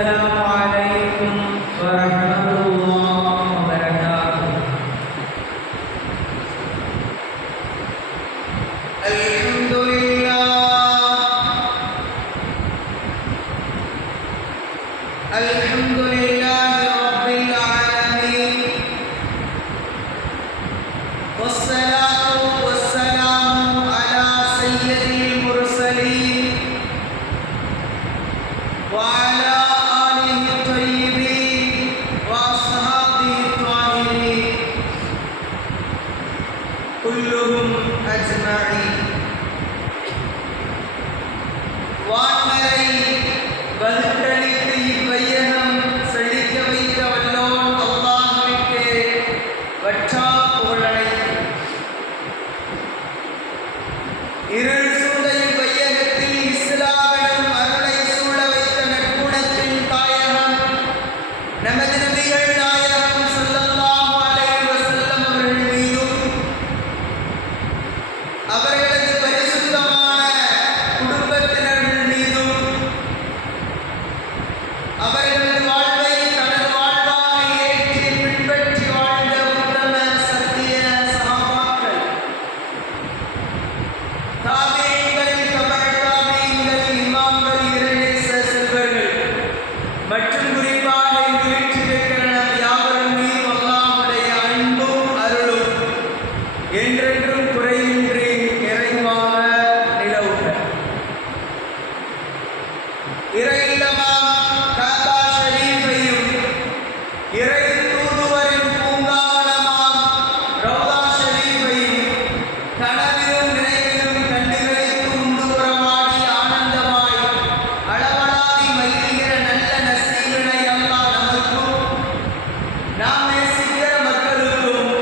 السلام عليكم ورحمة الله وبركاته. الحمد لله الحمد لله رب العالمين، والصلاة والسلام على سيد المرسلين وعلى آله الطيبين وأصحابه الطاهرين كلهم أجمعين. வான்மறை வகுத்தளித்து இவ்வையகம் செழிக்க வைத்த வல்லோன் அல்லாஹ்விற்கு வற்றா புகழனை. இருள் சூழ்ந்த இவ்வையகத்தில் இஸ்லாமிடம் அருளை சூழ வைத்த நற்குணத்தின் தாயகம் நமது நபிகள் நாயகம் ஸல்லல்லாஹு அலைஹி வஸல்லம் அவர்கள் மீதும் அவர்களது பரிசுத்தமான குடும்பத்தினர்கள் மீதும் அவர்களது வாழ்வை தனது வாழ்வாக ஏற்றி பின்பற்றி வாழ்ந்த உத்தம சத்திய சஹாபாக்கள், தாபீன்கள், தபஅ-தாபீன்கள், இமாம்கள், இறைநேச செல்வர்கள் மற்றும் குறிப்பாக இங்கு வீற்றிருக்கிற நம் யாவரும் மீதும் அல்லாஹ்வுடைய அன்பும் அருளும் என்றென்றும் குறையின்றி நிறைவாக நிலவுக. இறையில்லமாம் கஅபா ஷரீஃபையும் இறை தூதுவரின் பூங்காவனமாம் ரௌதா ஷரீஃபையும் கனவிலும் நினைவிலும் கண்டுகளித்து உண்டு உறவாடி ஆனந்தமாய் அளவலாதி மகிழ்கிற நல்ல நசீபினை அல்லாஹ் நமக்கும் நாம் நேசிக்கிற மக்களுக்கும்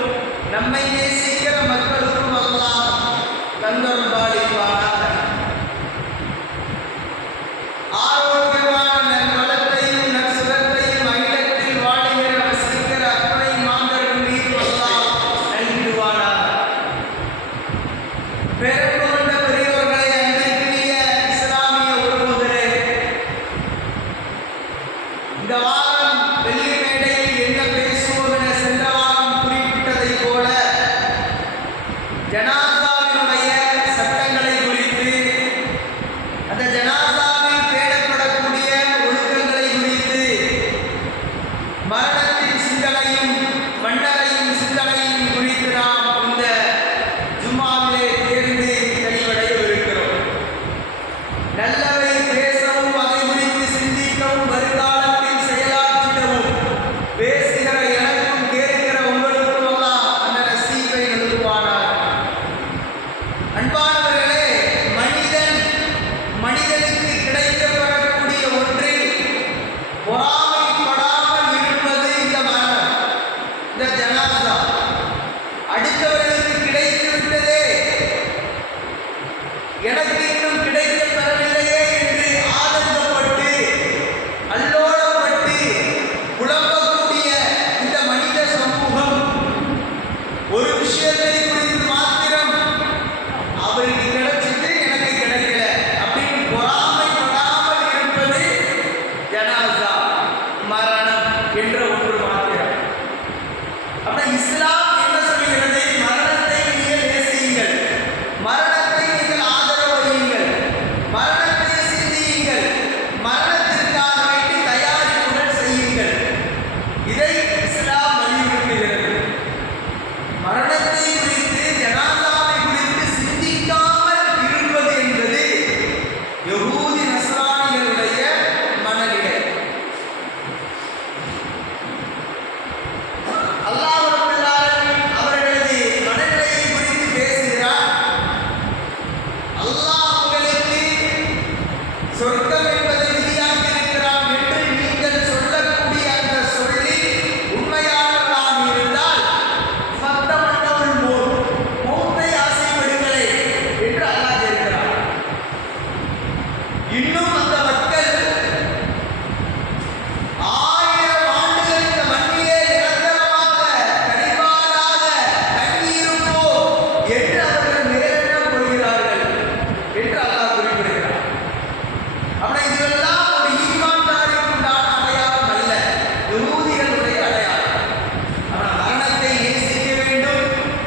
நம்மை நேசிக்கிற மக்களுக்கும் அல்லாஹ் தந்தருள்பாலிப்பானாக. ஆரோக்கியமான நல்வளத்தையும் நற்சுகத்தையும் அகிலத்தில் வாழுகிற வசிக்கிற அத்தனை மாந்தர்கள் மீது அல்லாஹ் நல்கிடுவானாக. பிறப்பு கொண்ட பெரியோர்களை, அன்பிற்குரிய இஸ்லாமிய உறவுகளே, இந்த வாரம் வெள்ளி மேடையில் என்ன பேசுவோம் என சென்ற வாரம் குறிப்பிட்டதைப் போல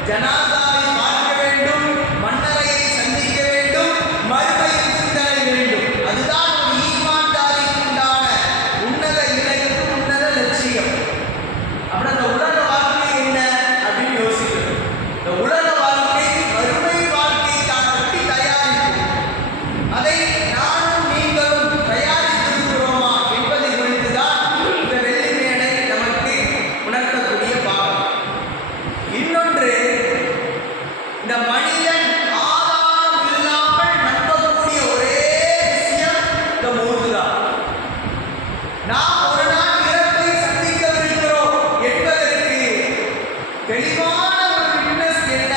ஜனாசாவை பார்க்க வேண்டும், மன்னரையை சந்திக்க வேண்டும், மறுமையில் சிந்தனை வேண்டும். அதுதான் ஒரு ஈமான்தாரிக்கு உண்டான உன்னத இலக்கு, உன்னத லட்சியம். அப்புறம் இந்த உலக வாழ்க்கை என்ன அப்படின்னு யோசிக்கணும். இந்த உலக வாழ்க்கை மறுமை வாழ்க்கைக்கான தயாரிப்பு. அதை நானும் நீங்களும் தயாரித்திருக்கிறோமா என்பதை குறித்து தான் இந்த வெள்ளி மேடை நமக்கு உணர்த்தக்கூடிய பாடம். இன்னொன்று, இந்த மனிதன் ஆதாரம் இல்லாமல் நம்பக்கூடிய ஒரே விஷயம் இந்த மௌத்துதான். நாம் ஒரு நாள் இறப்பை சந்திக்கவிருக்கிறோம் என்பதற்கு தெளிவான ஒரு விட்னஸ் என்ன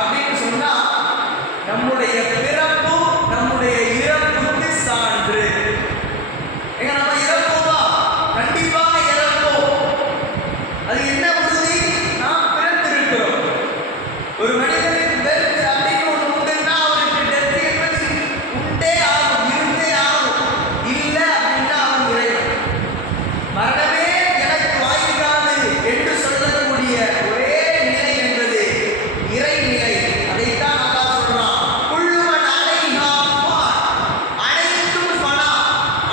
அப்படின்னு சொன்னா, நம்முடைய பிறப்பும் நம்முடைய இறப்புக்கு சான்று. எங்க நம்ம இறப்போமா? கண்டிப்பாக இறப்போம். அது என்ன உறுதி? நாம் பிறந்திருக்கிறோம். ஒரு மனிதனுக்கு டெத் அப்படின்னு ஒன்று உண்டுன்னா அவருக்கு டெத் என்பது உண்டே ஆகும், இருந்தே ஆகும். இல்லை அப்படின்னா அவன் இறைவன். மரணமே எனக்கு வாய்க்காது என்று சொல்லக்கூடிய ஒரே நிலை என்பது இறைநிலை. அதைத்தான் அல்லாஹ் சொல்றான், குல்லுமன் அலைஹா ஃபான். அனைத்தும் ஃபனா,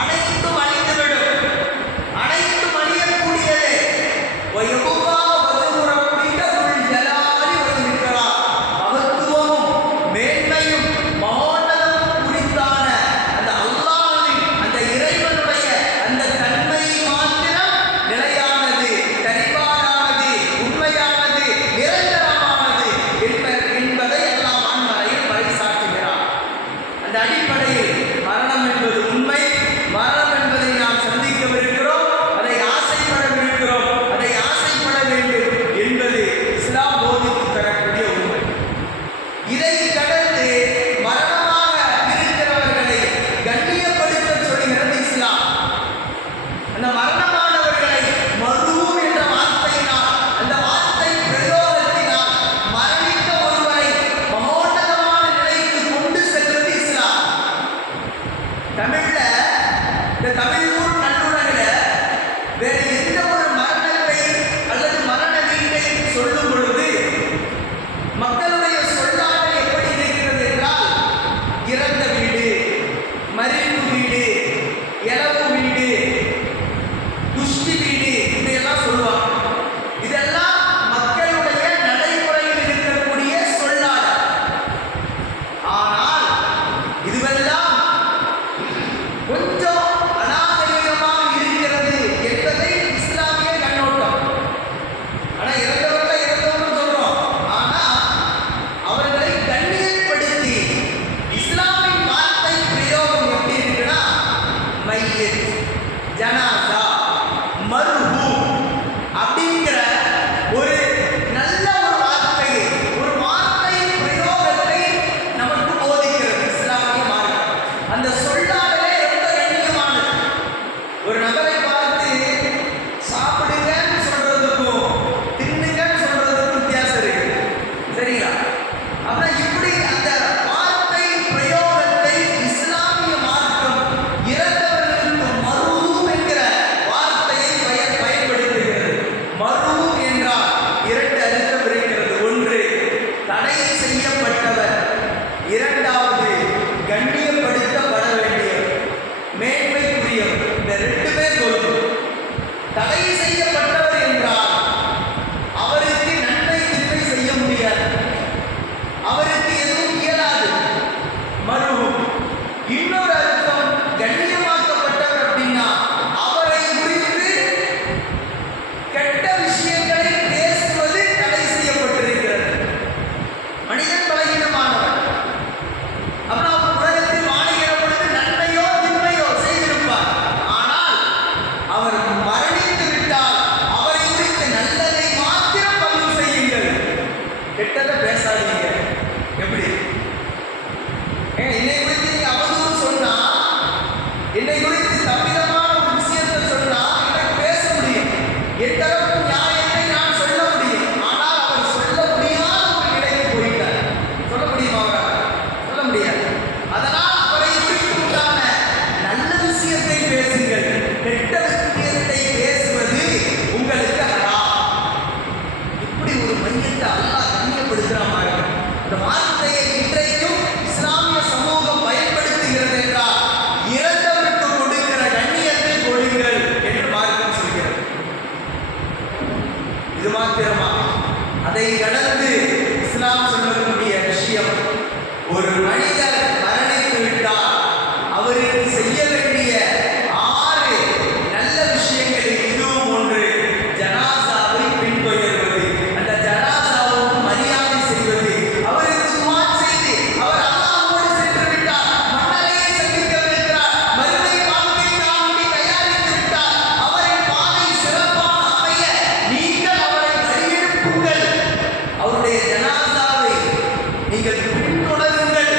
அனைத்தும் அழிந்துவிடும், அனைத்தும் அழியக்கூடியதே. வயபுகா வஜ்ஹு ரப்பிக துல் ஜலாலி வல் இக்ராம். மகத்துவமும் மேன்மையும் மகோன்னதமும் குறித்தான அந்த அல்லாஹ்வின், அந்த இறைவனுடைய அந்த தன்மை மாத்திரம் நிலையானது, தனிப்பாடானது, உண்மையானது, நிரந்தரமானது என்பதை எல்லாம் ஆன்மறையில் பறைசாற்றுகிறார். அந்த அடிப்படையில் மரணம் என்பது உண்மை. மரணம் என்பதை நாம் சந்திக்கவிருக்கிறோம், அதை ஆசைப்படவிருக்கிறோம், அதை ஆசைப்பட வேண்டும் என்பது இஸ்லாம் போதித்து தரக்கூடிய உண்மை. இதை கடந்து மரணமாக இருக்கிறவர்களை கண்ணியப்படுத்த சொல்கிறது இஸ்லாம். அந்த மரணமானவர்களை மருவும் என்ற வார்த்தையினால், அந்த வார்த்தை பிரயோகத்தினால் மரணித்த ஒருவரை மகோன்னதமான நிலைக்கு கொண்டு செல்வது இஸ்லாம். தமிழ்ல, இந்த தமிழ் ஊர் நல்லுலகில வேறு எந்த ஒரு மரணத்தை அல்லது மரண வீட்டை சொல்லும் பொழுது மக்களுடைய சொல்லாடல் எப்படி இருக்கிறது என்றால், இறந்த வீடு, மறிவு வீடு, இலவு வீடு, குஷ்டி வீடு, இதையெல்லாம் சொல்லுவாங்க. இதெல்லாம் மக்களுடைய நடைமுறையில் இருக்கக்கூடிய சொல்லாடல். ஆனால் இதுவெல்லாம் கொஞ்சம் அநாகரிகமாக இருக்கிறது என்பதை இஸ்லாமிய கண்ணோட்டம். ஆனா இறந்தவர்களை இறந்தவர்கள் சொல்றோம். ஆனா அவர்களை கண்ணியப்படுத்தி இஸ்லாமின் வார்த்தை பிரயோகம் எப்படி இருக்குன்னா, மையத், ஜனாசா, மர்ஹூ அப்படிங்கிற ஒரு நல்ல ஒரு வார்த்தையை, ஒரு வார்த்தை பிரயோகத்தை நமக்கு போதிக்கிறது இஸ்லாமிய மார்க்கம். அந்த சொல்லாடலே ரொம்ப கண்ணியமானது. ஒரு நபரை பார்த்து சாப்பிடுங்கன்னு சொல்றதுக்கும் தின்னுங்கன்னு சொல்றதுக்கும் வித்தியாசம் இருக்கு. சரிங்களா? அப்புறம் இப்படி அந்த வார்த்தை பிரயோகத்தை இஸ்லாமிய மார்க்கம் இறந்தவர்களுக்கு மருவும் என்கிற வார்த்தையை பயன்படுத்துகிறது. மருவும் என்றால் இரண்டு அர்த்தம் இருக்கிறது. ஒன்று, தடை செய்யப்பட்டவர். இரண்டாவது, கண்ணியப்படுத்தப்பட வேண்டியவர், மேன்மைக்குரியவர். இந்த ரெண்டுமே பொருந்தும். தடை செய்யப்பட்டவர் என்றால் அவருக்கு நன்மை தீமை செய்ய முடியாது, அவருக்கு எதுவும் இயலாது. மருவும். இன்னொரு அர்த்தம், கண்ணியமாக்கப்பட்டவர் அப்படின்னா அவரை குறித்து கெட்ட விஷயங்களை பேசுவது தடை செய்யப்பட்டிருக்கிறது. மனிதன் பலகீனமானவர். அப்புறம் அவர் உலகத்தில் வாழுகிற பொழுது நன்மையோ தின்மையோ செய்திருப்பார். ஆனால் அவர் மரணித்து விட்டால் அவரை குறித்து நல்லதை மாத்திரம் பதிவு செய்யுங்கள், கெட்டதை பேசாதீங்க. எப்படி? என்னை குறித்து நீங்க அவதூறு சொன்னா, என்னை குறித்து தப்பிதமான ஒரு விஷயத்தை சொன்னா எனக்கு பேச முடியும், என் தரப்பு நியாயத்தை நான் சொல்ல முடியும். ஆனால் அவர் சொல்ல முடியாத ஒரு நிலைக்கு போயிட்டார். சொல்ல முடியுமா அவரால்? சொல்ல முடியாது. அதனால் அவரை குறித்து உண்டான நல்ல விஷயத்தை பேசுங்கள், கெட்ட விஷயத்தை பேசுவது உங்களுக்கு ஹராம். இப்படி ஒரு மையத்தை அல்லாஹ் ஒரு மனிதர் மரணித்து விட்டால் அவருக்கு செய்ய வேண்டிய 6 நல்ல விஷயங்களில் இதுவும் ஒன்று. ஜனாசாவை பின்தொடர்வது, அந்த ஜனாசாவுக்கு மரியாதை செய்வது, அவருக்கு துஆ செய்து அவர் அல்லாஹ்வோடு சென்று விட்டார், மன்னரையை சந்திக்கவிருக்கிறார், மறுமை வாழ்க்கைக்காக தயாரித்து விட்டார், அவரின் பாதை சிறப்பாக அமைய நீங்கள் அவரை வழியெடுப்புங்கள், அவருடைய ஜனாசாவை நீங்கள் பின்தொடருங்கள்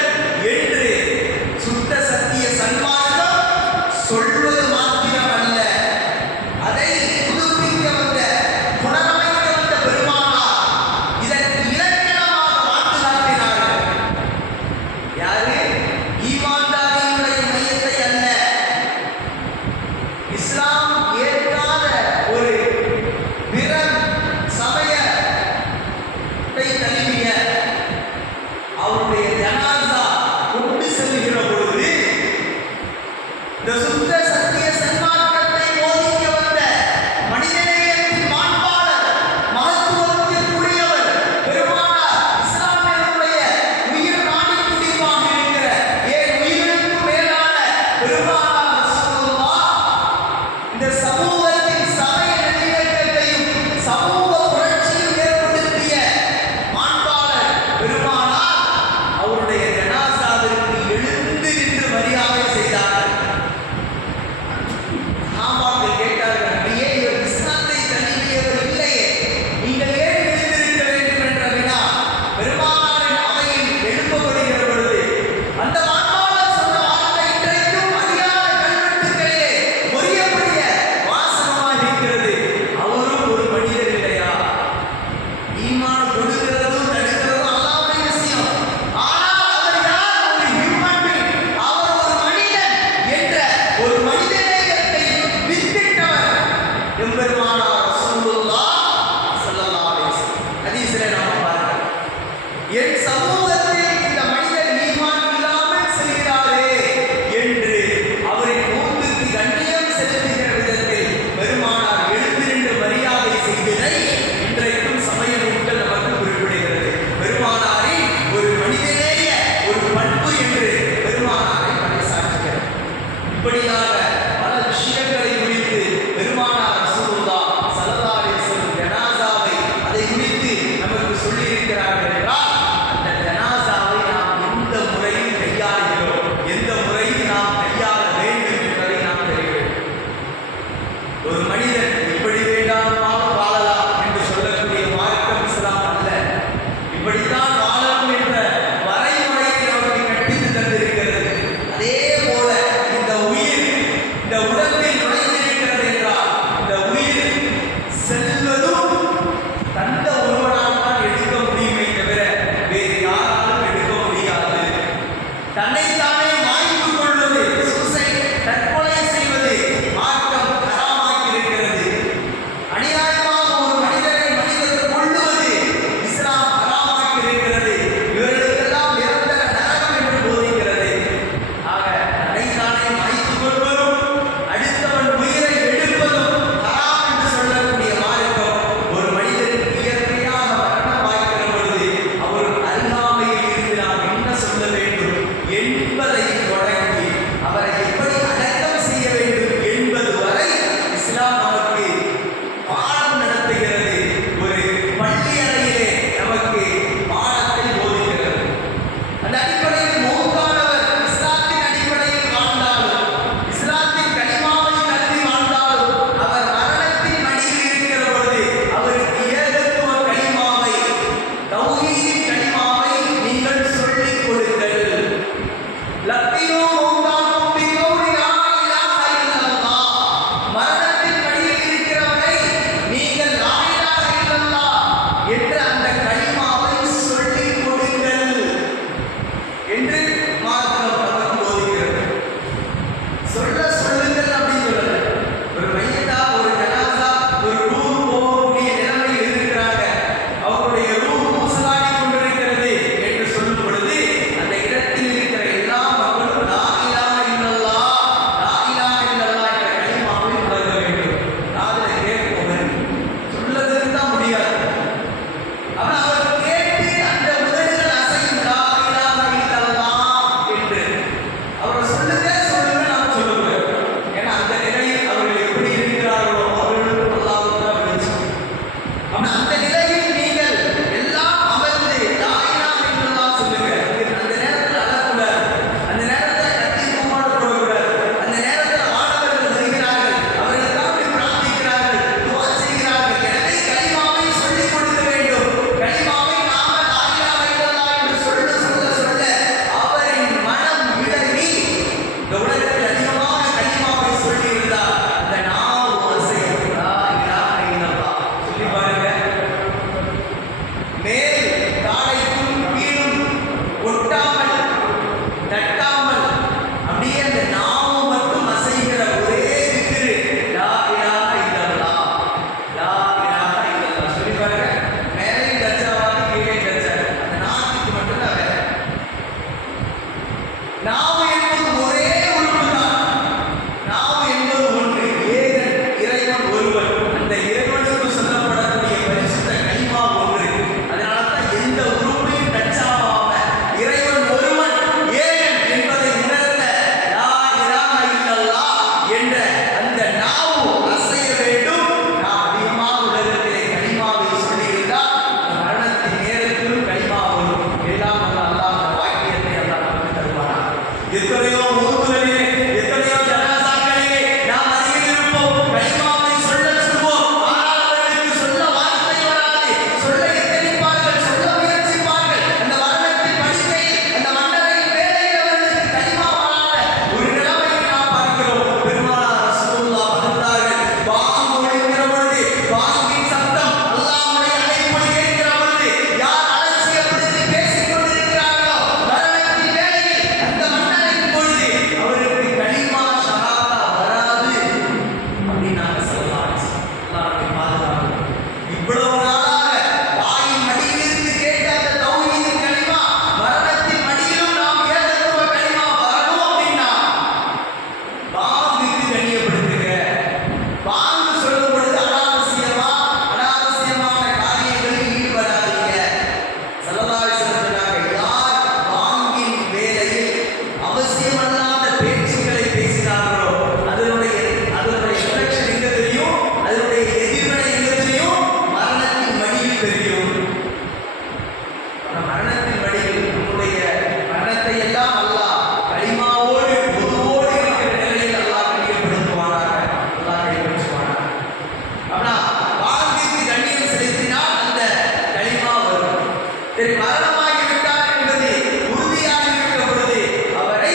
மரணமாகிவிட்டார் என்பது உறுதியாகிவிட்ட பொழுது அவரை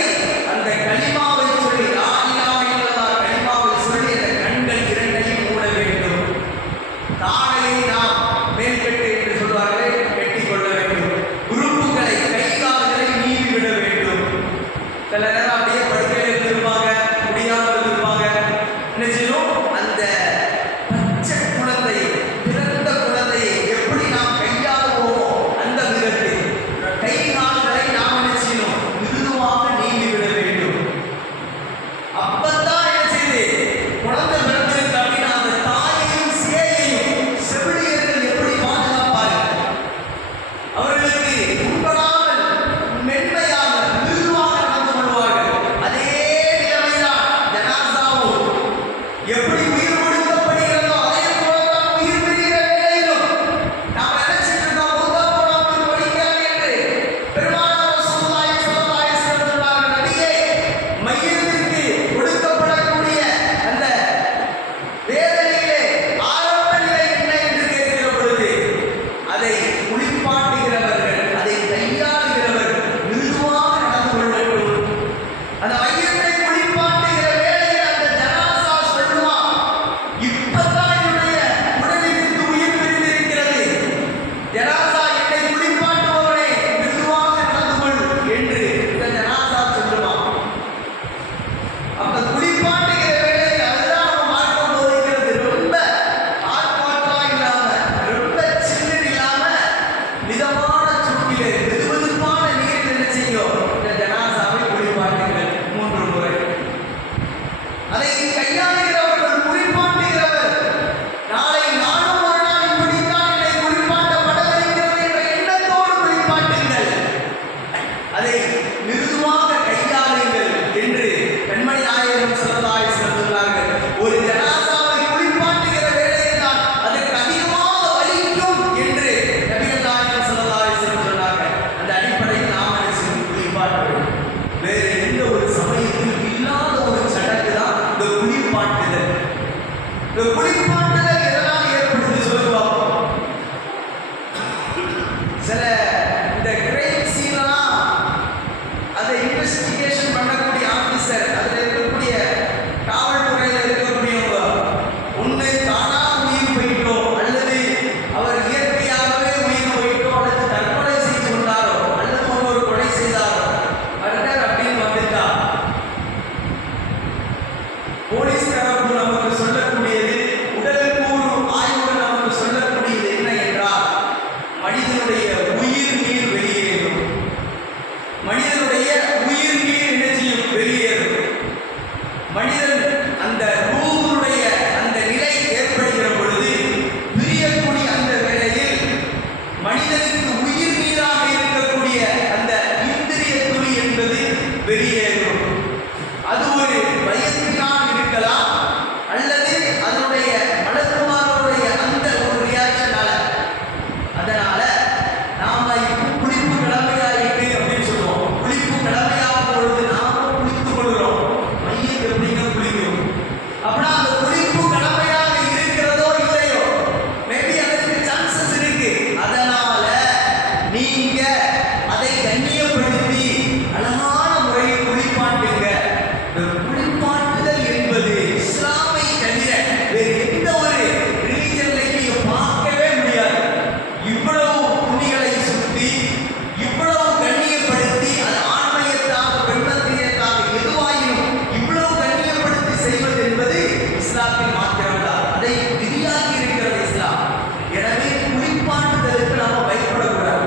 அந்த கலிமாவை சொல்லி லா இலாஹ இல்லல்லாஹ் கலிமாவை சொல்லி அந்த கண்கள் இரண்டையும் மூட வேண்டும். தாடையை நாம் மேல்கட்டு என்று சொல்வார்களே கட்டிக் கொள்ள வேண்டும். உறுப்புகளை கை கால்களை நீவி விட வேண்டும். சில நேரம் அப்படியே படுக்கையில் இருந்திருப்பாங்க, முடியாமல் இருந்திருப்பாங்க. என்ன செய்யணும்? அந்த பச்சை குழந்தை பிறந்த குழந்தையை எப்படி நாம் கையாளுவோமோ அந்த விதத்தில் கை கால்களை நாம் என்ன செய்யணும்? மிருதுவாக நீவி விட வேண்டும். அப்பத்தான் என்ன செய்யுது? குழந்தை பிறந்திருக்கு அப்படின்னா அந்த தாயையும் சேயையும் செவிலியர்கள் எப்படி பாதுகாப்பார்கள்? அவர்களுக்கு உண்படாமல் மென்மையாக மிருதுவாக நடந்து கொள்வார்கள். அதே நிலைமைதான் ஜனாசாவும் எப்படி உயிர் கொடுக்கப்படுகிறதோ அதே போலதான் உயிர் பிரிகிற வேளையிலும் நாம் நினைச்சிட்டு இருக்கோம் மூத்தா போனவர்கள் படிக்கிறாங்க என்று. பெருமானார் ரசூலுல்லாஹி ஸல்லல்லாஹு அலைஹி வஸல்லம் சொன்னார்கள், நபியே, மையத்திற்கு கொடுக்கப்படக்கூடிய அந்த வேதனையிலே ஆரம்ப நிலை என்ன என்று கேட்கிற பொழுது அதை குளிப்பாட்டுகிறவர்கள், அதை கையாளுகிறவர் மிருதுவாக நடந்து கொள்ள வேண்டும். அந்த மையத்தை குளிப்பாட்டுகிற வேளையில் அந்த ஜனாசா சொல்லுவான், இப்பதான் என்னுடைய உடலிலிருந்து உயிர் பிரிந்திருக்கிறது. ஜனாசா என்னை குளிப்பாட்டுபவனே மிருதுவாக நடந்து கொள் என்று இந்த ஜனாசா சொல்லுவான். அப்ப குளிப்பாட்டுகிற வேளையில் அதுதான் நம்ம மார்க்கம் போதிக்கிறது. ரொம்ப ஆர்ப்பாட்டமா இல்லாம, ரொம்ப சில்லுன்னு இல்லாம, மிதமான சூட்டிலே வெதுவெதுப்பான நீரில் என்ன செய்யும்? இந்த ஜனாசாவை குளிப்பாட்டுங்கள் 3 முறை. அதை கையாளுகிறவர்கள் குளிப்பாட்டுகிறவர் நாளை நானும் ஒரு நாள் இப்படித்தான் என்னை குளிப்பாட்டப்படவிருக்கிறது என்ற எண்ணத்தோடு குளிப்பாட்டுங்கள். அதை மிருதுவாக கையாளுங்கள் என்று பெண்மணி நாயகம் ஸல்லல்லாஹு அலைஹி வஸல்லம் சொன்னார்கள். ஒரு ஜனாசாவை குளிப்பாட்டுகிற வேளையில் தான் அதற்கு அதிகமாக வலிக்கும் என்று நபிகள் நாயகம் ஸல்லல்லாஹு அலைஹி வஸல்லம் சொன்னார்கள். அந்த அடிப்படையில் நாம் குளிப்பாட்டுவோம். வேறு எந்த ஒரு சமயத்திலும் இல்லாத ஒரு சடங்கு தான் இந்த குளிப்பாட்டுதல். இந்த குளிப்பாட்டுதல் எதனால் ஏற்படுது சொல்லுவாங்க. சில இந்த கிரைம் சீனெல்லாம் அதை இன்வெஸ்டிகேஷன் பண்ணக்கூடிய ஆபீசர், அதில் இருக்கக்கூடிய காவல்துறையில் இருக்கக்கூடியவங்க ஒன்று தானாக உயிர் போயிட்டோ அல்லது அவர் இயற்கையாகவே உயிர் போயிட்டோ அல்லது தற்கொலை செய்து கொண்டாரோ அல்லது ஒரு கொலை செய்தாரோ மர்டர் அப்படின்னு வந்துட்டா போலீஸ் தரப்பு நமக்கு சொல்லக்கூடியது, உடல் கூறு ஆய்வுகள் நமக்கு சொல்லக்கூடியது என்ன என்றால் மனிதனுடைய உயிர் நீர் வெளியேறும். மனிதனுடைய உயிர் நீர் என்ன செய்யும்? வெளியேறும். மனிதன் அந்த ரூஹுடைய அந்த நிலை ஏற்படுகிற பொழுது பிரியக்கூடிய அந்த வேளையில் மனிதனுக்கு உயிர் நீராக இருக்கக்கூடிய அந்த இந்திரிய துளி என்பது வெளியேறும். அது ஒரு பயத்தினால் இருக்கலாம் அல்லது அதனுடைய மலக்குமாரனுடைய அந்த ஒரு ரியாக்ஷனால. அதனால நாம இப்போ குளிப்பு கடமையாயிட்டு அப்படின்னு சொல்லுவோம். குளிப்பு கடமையாகும் பொழுது நாம குளித்துக் கொள்கிறோம். மையம் எப்படிங்க குளிக்கும்? அப்படின்னா அந்த குளிப்பு கடமையாக இருக்கிறதோ இல்லையோ, மேபி அதற்கு சான்சஸ் இருக்கு. அதனால நீங்க அதை கண்ணியப்படுத்தி அழகான முறையில் குளிப்பாட்டுங்க. இந்த குளிப்பாட்டுதல் என்பது இஸ்லாமை தவிர வேறு எந்த ஒரு ரிலீஜன்லையும் நீங்க பார்க்கவே முடியாது. இவ்வளவு துணிகளை சுத்தி, இவ்வளவு கண்ணியப்படுத்தி, அது ஆண்மையத்தாக பெண்மத்தியத்தாக எதுவாயினும் இவ்வளவு கண்ணியப்படுத்தி செய்வது என்பது இஸ்லாத்தில் மாத்திரம்தான். அதை விதியாக்கி இருக்கிறது இஸ்லாம். எனவே குளிப்பாட்டுதலுக்கு நாம பயப்படக்கூடாது.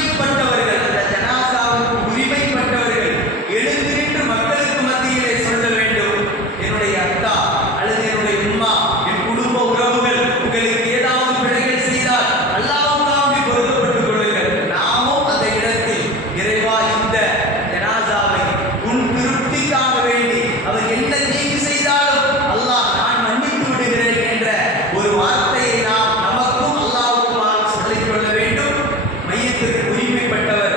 உரிமைப்பட்டவர்கள், அந்த ஜனாசாவுக்கு உரிமைப்பட்டவர்கள் எழுந்து நின்று மக்களுக்கு மத்தியிலே சொல்ல வேண்டும், என்னுடைய அத்தா அல்லது என்னுடைய உம்மா, என் குடும்ப உறவுகள் உங்களுக்கு ஏதாவது பிழைகள் செய்தால் அல்லாஹ்வுக்காக பொறுத்துப்பட்டுக் கொள்ளுங்கள். நாமும் அந்த இடத்தில் இறைவா இந்த ஜனாசாவை உன் திருப்திக்காக வேண்டி அவர் என்ன தீங்கு செய்தாலும் அல்லாஹ் நான் மன்னித்து விடுகிறேன் என்ற ஒரு வார்த்தையை நாம் நமக்கும் அல்லாஹ்வுக்குமாக சொல்லிக் கொள்ள வேண்டும். மையத்துக்கு உரிமைப்பட்டவர்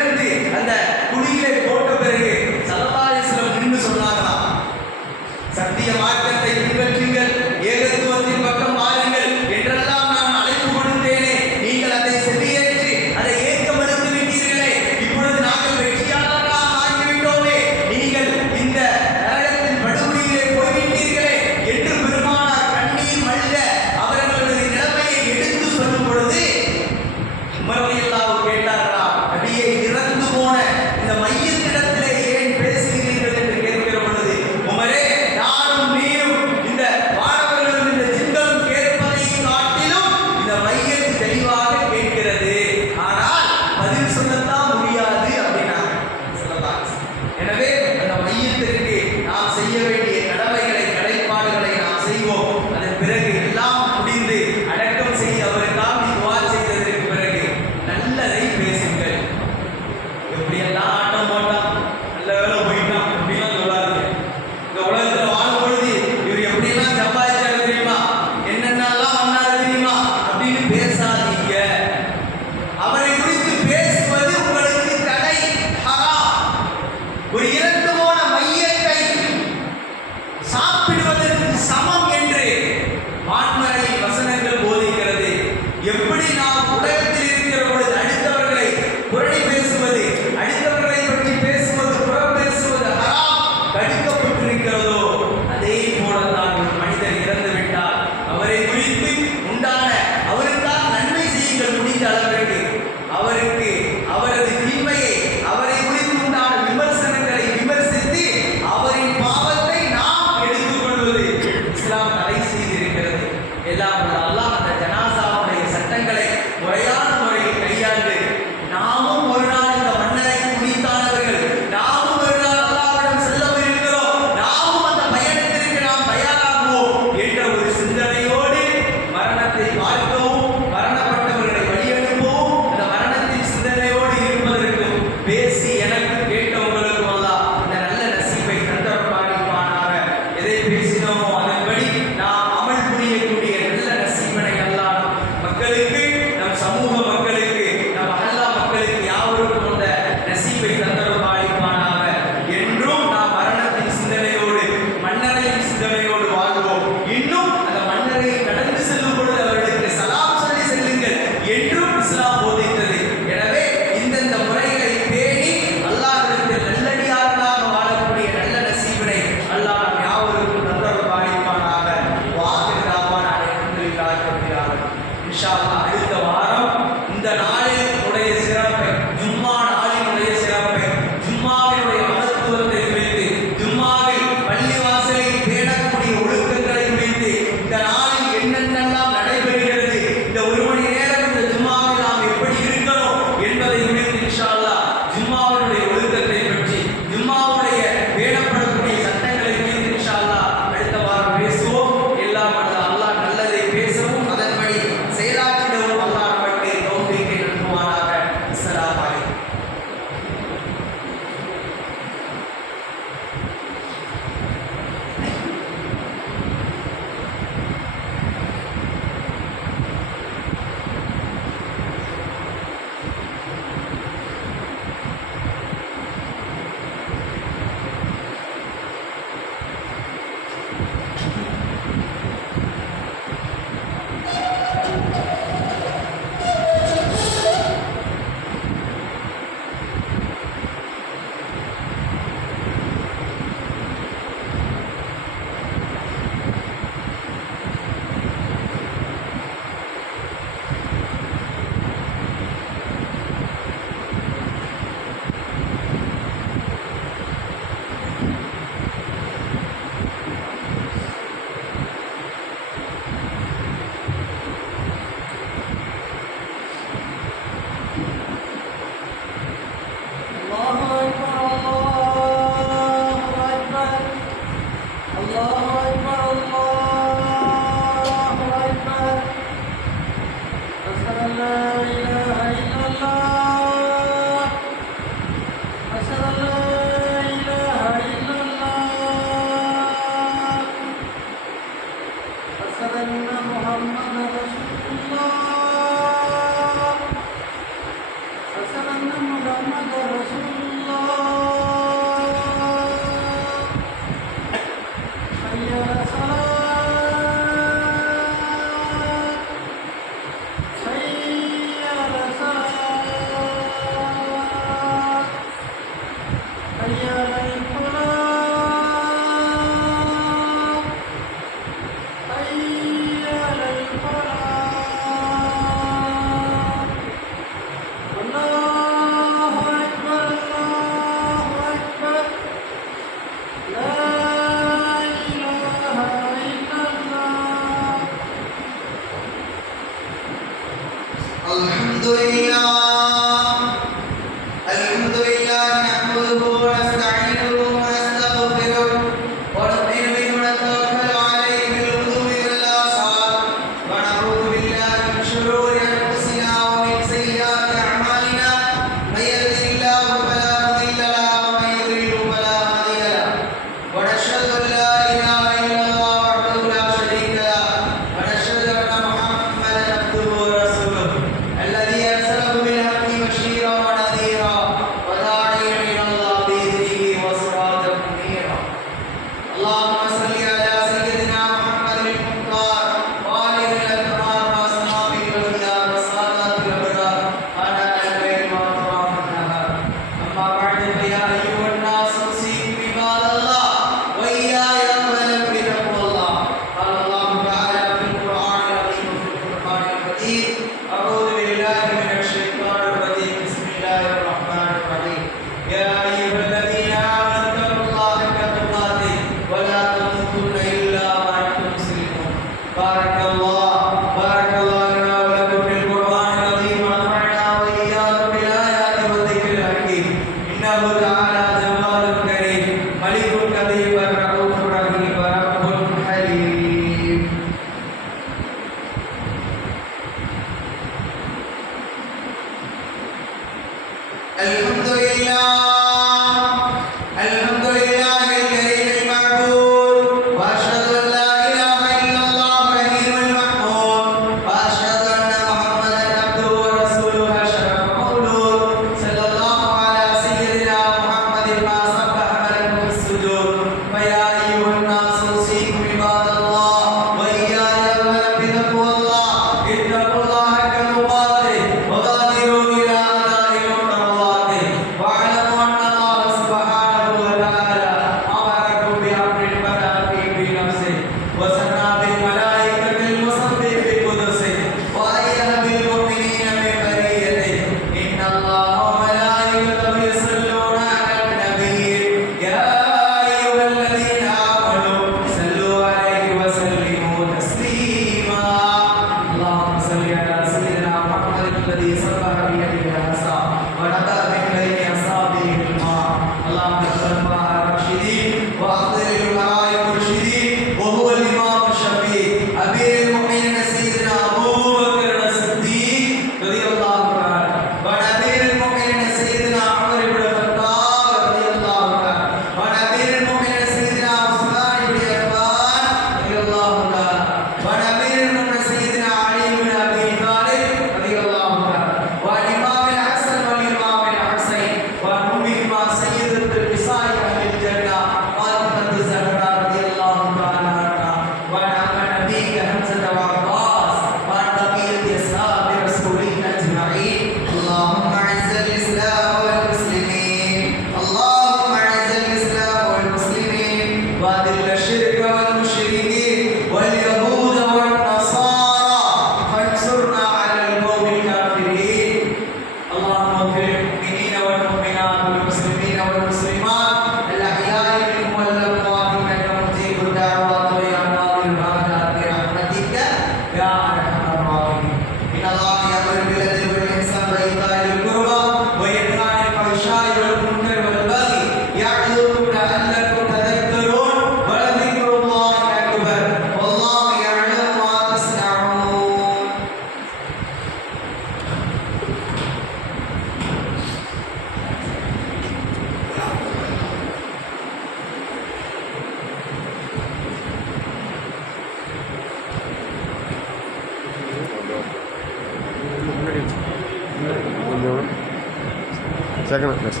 செகண்ட் கிளாஸ்